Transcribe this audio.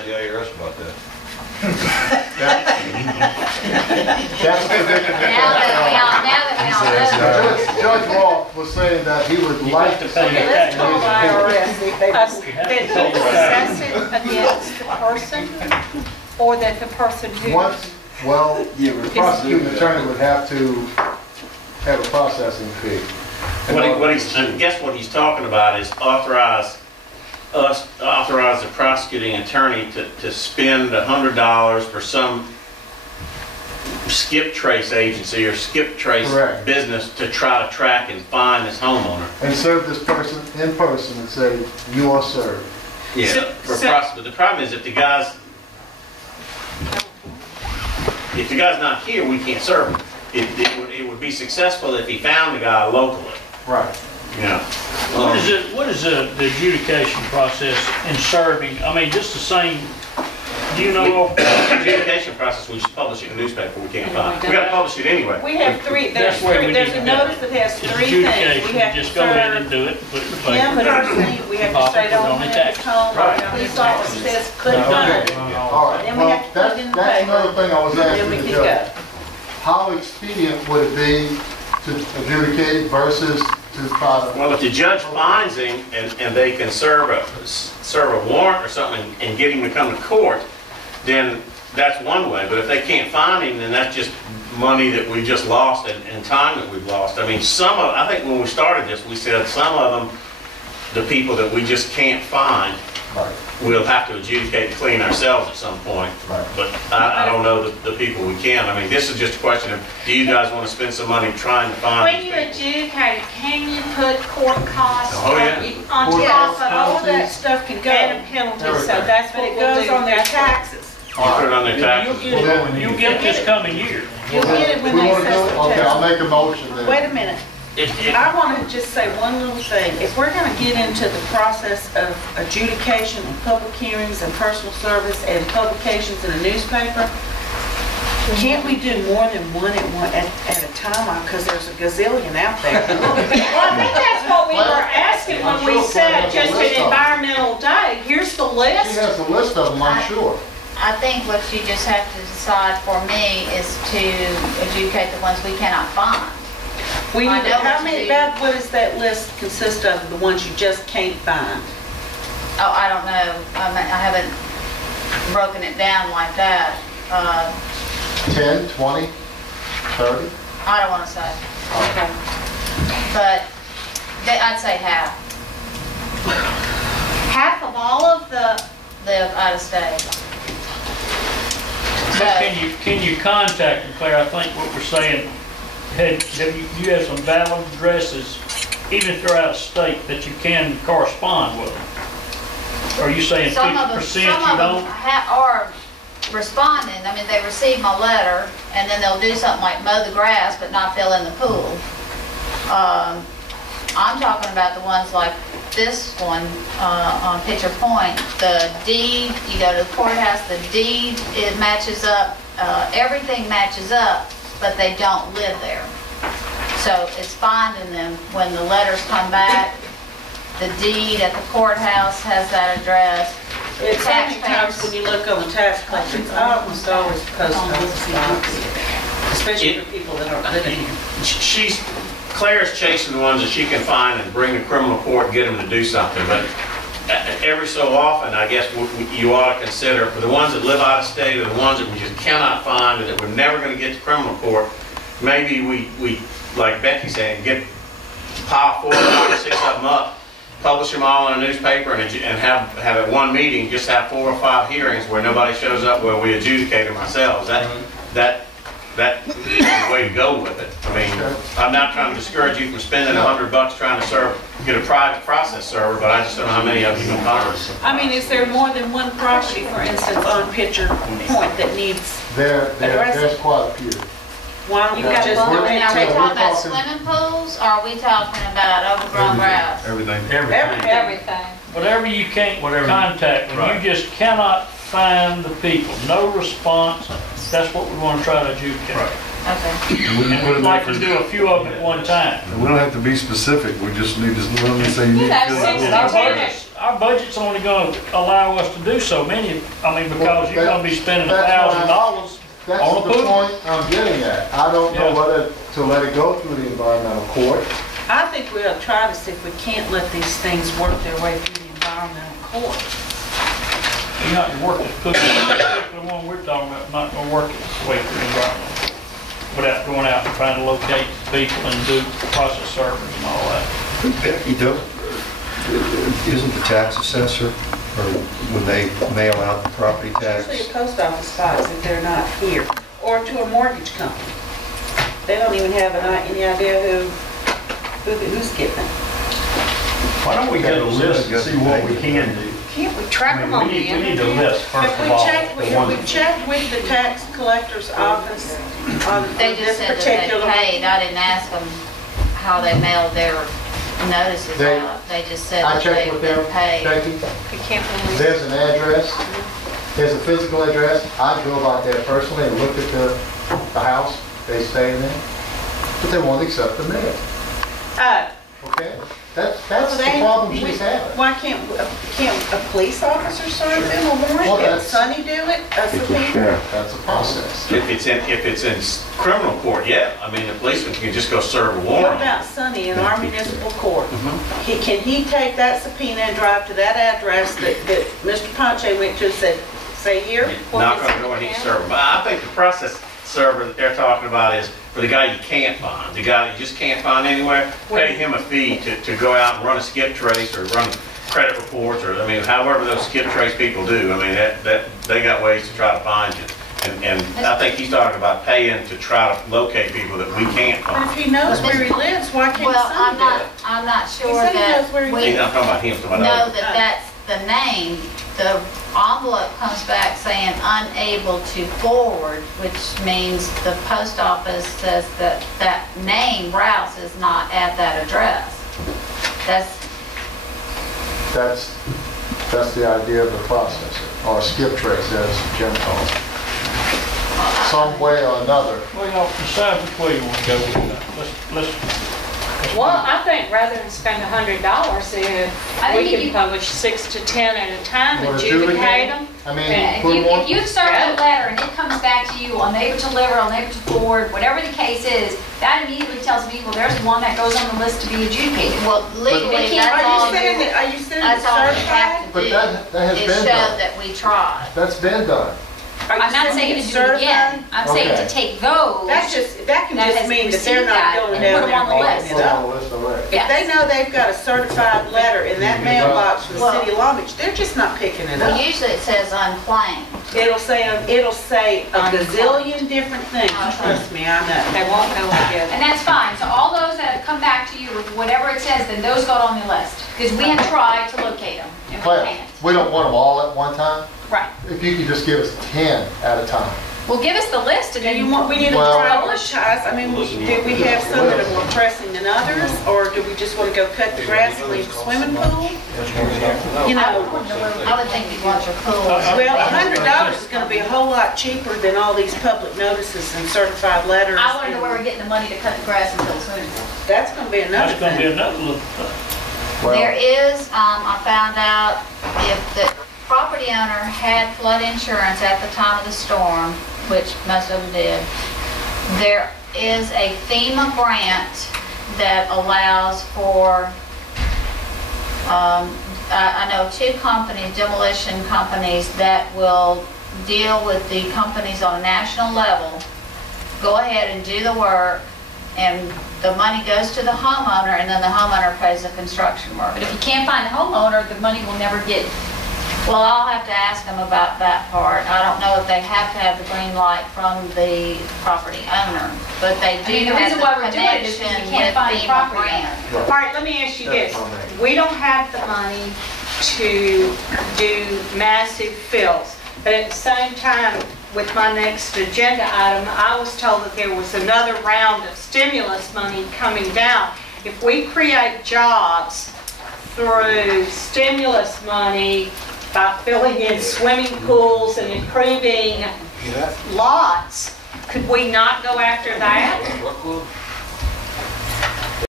ask the IRS about that. That's the predicament. Now that we all know. Judge Roth was saying that he would like to see. Okay, let's call the IRS. Assess it against the person, or that the person who. Well, the prosecuting attorney would have to have a processing fee. I guess what he's talking about is authorize the prosecuting attorney to spend $100 for some skip trace agency or skip trace Correct. business to try to track and find this homeowner. And serve this person in person and say, you are served. Yeah. But the problem is if the guy's not here, we can't serve him. It would be successful if he found the guy locally. Right. Yeah. What is the adjudication process in serving? I mean, just the same, do you know? The adjudication process, we just publish it in the newspaper, we can't find. We gotta publish it anyway. We have three, there's That's where we a need to notice go. that has It's three things. adjudication, We have to just go ahead and serve do it, put it in the him, paper. we have to say don't Only have tax. his home, or the police officer says couldn't find it. All right. Then we Well, have to put it in the that's paper. another thing I was Then asking we the can judge. go. How expedient would it be to adjudicate it versus to file? Well, if the judge finds him and they can serve a warrant or something and get him to come to court, then that's one way. But if they can't find him, then that's just money that we just lost and time that we've lost. I mean, I think when we started this, we said some of them, the people that we just can't find, Right. we'll have to adjudicate and clean ourselves at some point. Right. But I don't know the people we can. I mean, this is just a question of, do you guys want to spend some money trying to find When these you people? adjudicate it, can you put court costs Oh, yeah. on Court top costs, of all that penalties. stuff can go? And a penalty, so Everything. that's what we'll do. On their taxes. You put it on their taxes. You'll get it this coming year. You'll get it when We they want to do assess it? the Okay, I'll tax. make a motion then. Wait a minute. I want to just say one little thing. If we're going to get into the process of adjudication and public hearings and personal service and publications in a newspaper, can't we do more than one at a time? Because there's a gazillion out there. Well, I think that's what we were asking when we said just an environmental day. Here's the She list. has a list of them, I'm sure. I think what you just have to decide for me is to adjudicate the ones we cannot find. We I need, know how what many, you do. Beth, what does that list consist of, the ones you just can't find? Oh, I don't know. I haven't broken it down like that. 10, 20, 30? I don't want to say. Okay. But I'd say half. Half of all of the live out of state. So, Can you contact them, Claire? I think what we're saying, you have some valid addresses, even if they're out of state, that you can correspond with them? Are you saying some of 50% them, you some of them don't? are responding. I mean, they receive my letter, and then they'll do something like mow the grass, but not fill in the pool. I'm talking about the ones like this one on Pitcher Point. The deed, you go to the courthouse, the deed, it matches up, everything matches up, but they don't live there. So it's finding them when the letters come back. The deed at the courthouse has that address. It's many times when you look on the tax collector, it's almost always post office box, especially for people that aren't living here. Claire's chasing the ones that she can find and bring to criminal court and get them to do something, but every so often, I guess you ought to consider, for the ones that live out of state or the ones that we just cannot find and that we're never going to get to criminal court, maybe we like Becky said, pile 4 or 5 or 6 of them up, publish them all in a newspaper and have at one meeting, just have 4 or 5 hearings where nobody shows up, where we adjudicate them ourselves. That is the way to go with it. I mean, I'm not trying to discourage you from spending $100 trying to get a private process server, but I just don't know how many of you can find. I mean, is there more than one property, for instance, on Pitcher Point that needs, There's quite a few. why don't we You've got just both. do Now, are we it? talking about swimming pools, or are we talking about overgrown grass? Everything. Everything. Whatever you can't contact, when you just cannot find the people, no response, that's what we want to try to adjudicate. Okay. And we'd like to do a few of them at one time. We don't have to be specific, we just need to let me say you need to fill out. And our budget's only gonna allow us to do so many, I mean, because you're gonna be spending $1,000 That's on a the pool. point I'm getting at. I don't know Yeah. whether to let it go through the environmental court. I think we ought to try to see if we can't let these things work their way through the environmental court. You're not gonna work it, the particular one we're talking about, not gonna work its way through the environment without going out and trying to locate people and do process servers and all that. Becky, isn't the tax assessor, or when they mail out the property tax? Usually a post office box if they're not here, or to a mortgage company. They don't even have any idea who's getting it. Why don't we get a list and see what we can do? Can't we track them on the We need internet? a list, first Have of we all. checked, the have ones- we checked with the tax collector's office on They this just said that particular? they paid. I didn't ask them how they mailed their notices They- out. They just said I that checked they've with been them, paid. Becky. We can't believe There's an address, there's a physical address. I drove out there personally and looked at the house they stay in, but they won't accept the mail, okay? That's the problem she's having. Why can't a police officer serve them a Well, warrant? Can that's- Sonny do it? A subpoena? That's a process. If it's in criminal court, yeah, I mean, the policeman can just go serve a What warrant. about Sonny in our municipal court? Mm-hmm. Can he take that subpoena and drive to that address that Mr. Ponche went to and said, say here? Not gonna go and heat server. But I think the process server that they're talking about is for the guy you can't find, the guy that you just can't find anywhere, pay him a fee to go out and run a skip trace or run credit reports, or, I mean, however those skip trace people do, I mean, that they got ways to try to find you. And I think he's talking about paying to try to locate people that we can't But find. if he knows where he lives, why can't Well, Sonny do it? I'm not sure said he that knows where he we He's not talking about him, he's talking know about that that's the name. The envelope comes back saying unable to forward, which means the post office says that that name, Rouse, is not at that address. That's the idea of the processor, or skip trace, as Jim calls it. Some way or another. Well, y'all decide which way you wanna go with that. Let's Well, I think rather than spend $100, I think we if you- can publish 6 to 10 at a time, Wanna adjudicate adjudicate? them. I mean, If put you, one, if you serve a letter and it comes back to you on neighbor to deliver, on neighbor to forward, whatever the case is, that immediately tells me, well, there's one that goes on the list to be adjudicated. Well, legally, that's all Are you saying that's it's all we certified? have to But do, that has is been show done. that we tried. That's been done. Are you I'm not saying to it's do it again. certified? I'm saying Okay. to take those. That can That just has mean that they're received not that going and down put there them on the and list. picking Put it on up. the list already. If they know they've got a certified letter in that mailbox from the Well- city of Long Beach, they're just not picking it Well, up. usually it says unclaimed. It'll say a gazillion different things, trust me, I know. They won't know again. And that's fine. So all those that come back to you with whatever it says, then those got on the list. Because we have tried to locate them and we But can't. we don't want them all at one time. Right. If you could just give us 10 at a time. Well, give us the list and Do you then want, we need to Well- prioritize, I mean, do we have some that are more pressing than others? Or do we just want to go cut the grass and leave the swimming pool? You know, I would think you'd want your pool. well, $100 is going to be a whole lot cheaper than all these public notices and certified letters. I want to know where we're getting the money to cut the grass and fill the swimming pool. That's going to be another That's gonna be thing. another little thing. Well, There is, I found out if the property owner had flood insurance at the time of the storm, which most of them did, there is a FEMA grant that allows for, I know 2 companies, demolition companies, that will deal with the companies on a national level, go ahead and do the work, and the money goes to the homeowner, and then the homeowner pays the construction work. But if you can't find a homeowner, the money will never get. Well, I'll have to ask them about that part. I don't know if they have to have the green light from the property owner, but they do I mean, the have reason the why we're doing it is because connection we can't with find a FEMA property grant. All right, let me ask you this. We don't have the money to do massive fills, but at the same time, with my next agenda item, I was told that there was another round of stimulus money coming down. If we create jobs through stimulus money by filling in swimming pools and improving lots, could we not go after that?